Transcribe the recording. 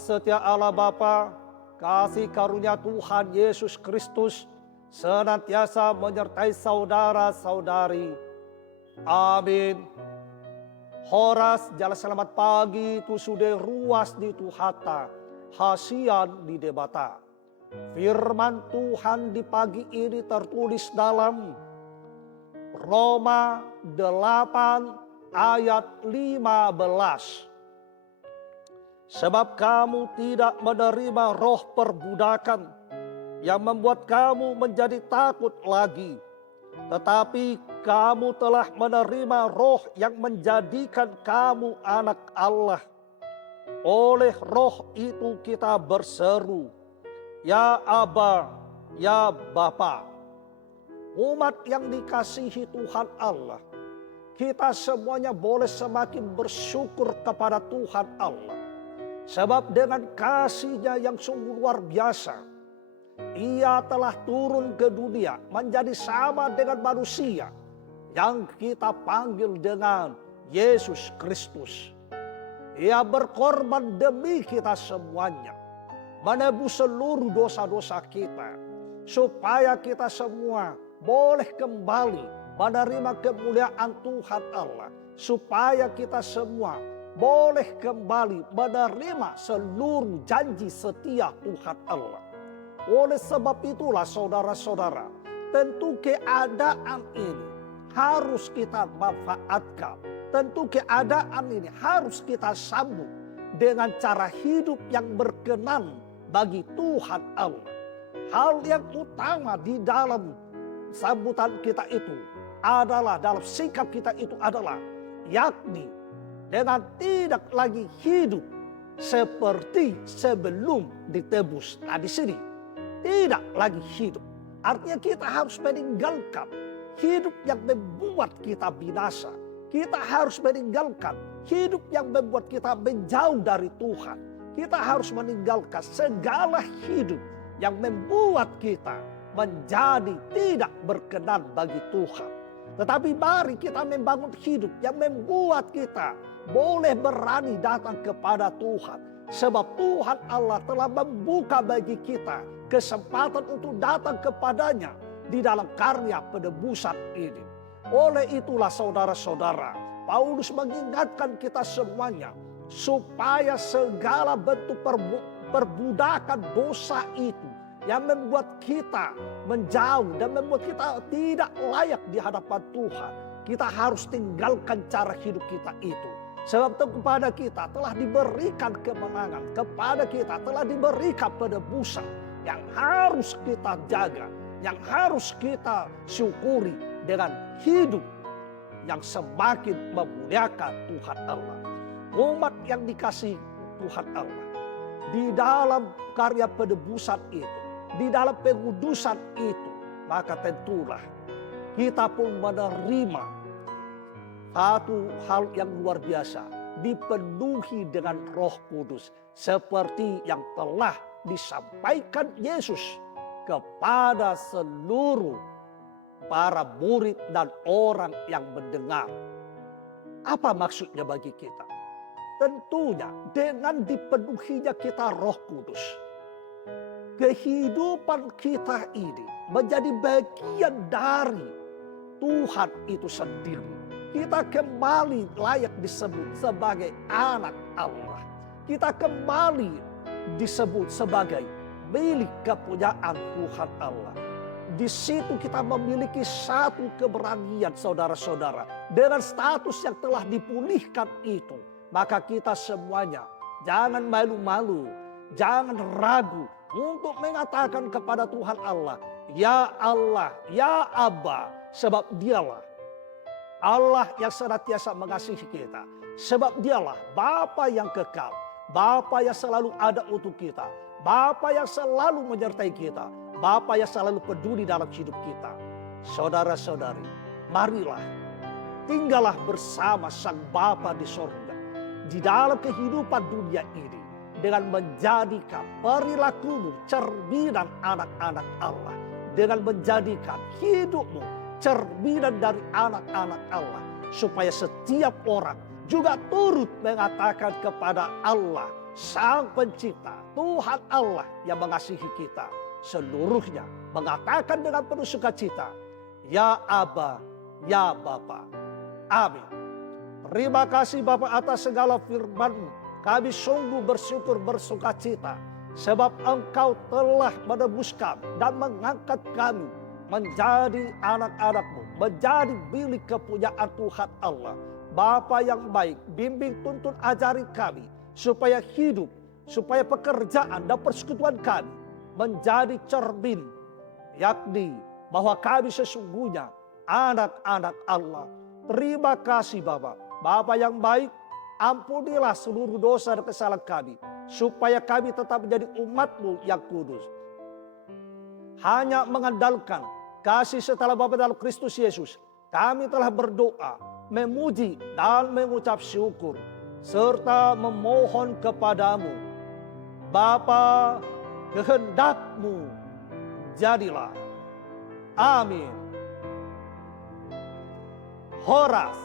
setia Allah Bapa, kasih karunia Tuhan Yesus Kristus senantiasa menyertai saudara-saudari. Amin. Horas jala selamat pagi tu sudah ruas di Tuhata, hasian di debata. Firman Tuhan di pagi ini tertulis dalam Roma 8 ayat 15. Sebab kamu tidak menerima roh perbudakan yang membuat kamu menjadi takut lagi. Tetapi kamu telah menerima roh yang menjadikan kamu anak Allah. Oleh roh itu kita berseru, Ya Aba, Ya Bapa. Umat yang dikasihi Tuhan Allah, kita semuanya boleh semakin bersyukur kepada Tuhan Allah. Sebab dengan kasih-Nya yang sungguh luar biasa, Ia telah turun ke dunia menjadi sama dengan manusia yang kita panggil dengan Yesus Kristus. Ia berkorban demi kita semuanya, menebus seluruh dosa-dosa kita, supaya kita semua boleh kembali menerima kemuliaan Tuhan Allah, supaya kita semua boleh kembali menerima seluruh janji setia Tuhan Allah. Oleh sebab itulah saudara-saudara, tentu keadaan ini harus kita manfaatkan. Tentu keadaan ini harus kita sambut dengan cara hidup yang berkenan bagi Tuhan Allah. Hal yang utama di dalam sambutan kita itu adalah, dalam sikap kita itu adalah, yakni dengan tidak lagi hidup seperti sebelum ditebus. Nah di sini, tidak lagi hidup. Artinya kita harus meninggalkan hidup yang membuat kita binasa. Kita harus meninggalkan hidup yang membuat kita menjauh dari Tuhan. Kita harus meninggalkan segala hidup yang membuat kita menjadi tidak berkenan bagi Tuhan. Tetapi mari kita membangun hidup yang membuat kita boleh berani datang kepada Tuhan. Sebab Tuhan Allah telah membuka bagi kita kesempatan untuk datang kepadanya di dalam karya penebusan ini. Oleh itulah saudara-saudara, Paulus mengingatkan kita semuanya supaya segala bentuk perbudakan dosa itu yang membuat kita menjauh dan membuat kita tidak layak di hadapan Tuhan, kita harus tinggalkan cara hidup kita itu. Sebab itu kepada kita telah diberikan kemenangan, kepada kita telah diberikan penebusan yang harus kita jaga, yang harus kita syukuri dengan hidup yang semakin memuliakan Tuhan Allah. Umat yang dikasihi Tuhan Allah, di dalam karya penebusan itu, di dalam pengudusan itu, maka tentulah kita pun menerima satu hal yang luar biasa, dipenuhi dengan Roh Kudus, seperti yang telah disampaikan Yesus kepada seluruh para murid dan orang yang mendengar. Apa maksudnya bagi kita? Tentunya dengan dipenuhinya kita Roh Kudus, kehidupan kita ini menjadi bagian dari Tuhan itu sendiri. Kita kembali layak disebut sebagai anak Allah. Kita kembali disebut sebagai milik kepunyaan Tuhan Allah. Di situ kita memiliki satu keberanian saudara-saudara. Dengan status yang telah dipulihkan itu, maka kita semuanya jangan malu-malu, jangan ragu untuk mengatakan kepada Tuhan Allah, Ya Allah, Ya Aba, sebab Dialah Allah yang senantiasa mengasihi kita. Sebab Dialah Bapa yang kekal, Bapa yang selalu ada untuk kita, Bapa yang selalu menyertai kita, Bapa yang selalu peduli dalam hidup kita. Saudara-saudari, marilah tinggallah bersama Sang Bapa di sorga, di dalam kehidupan dunia ini, dengan menjadikan perilakumu cerminan anak-anak Allah, dengan menjadikan hidupmu cerminan dari anak-anak Allah, supaya setiap orang juga turut mengatakan kepada Allah, Sang Pencipta, Tuhan Allah yang mengasihi kita seluruhnya, mengatakan dengan penuh sukacita, ya Aba, ya Bapa. Amin. Terima kasih Bapa atas segala firman-Mu. Kami sungguh bersyukur bersukacita sebab Engkau telah menebus kami dan mengangkat kami menjadi anak-anak-Mu, menjadi milik kepunyaan Tuhan Allah. Bapa yang baik, bimbing, tuntun, ajari kami supaya hidup, supaya pekerjaan dan persekutuan kami menjadi cermin, yakni bahwa kami sesungguhnya anak-anak Allah. Terima kasih Bapa. Bapa yang baik, ampunilah seluruh dosa dan kesalahan kami, supaya kami tetap menjadi umat-Mu yang kudus. Hanya mengandalkan kasih setelah Bapa dalam Kristus Yesus, kami telah berdoa, memuji dan mengucap syukur, serta memohon kepadamu. Bapa, kehendak-Mu jadilah. Amin. Horas.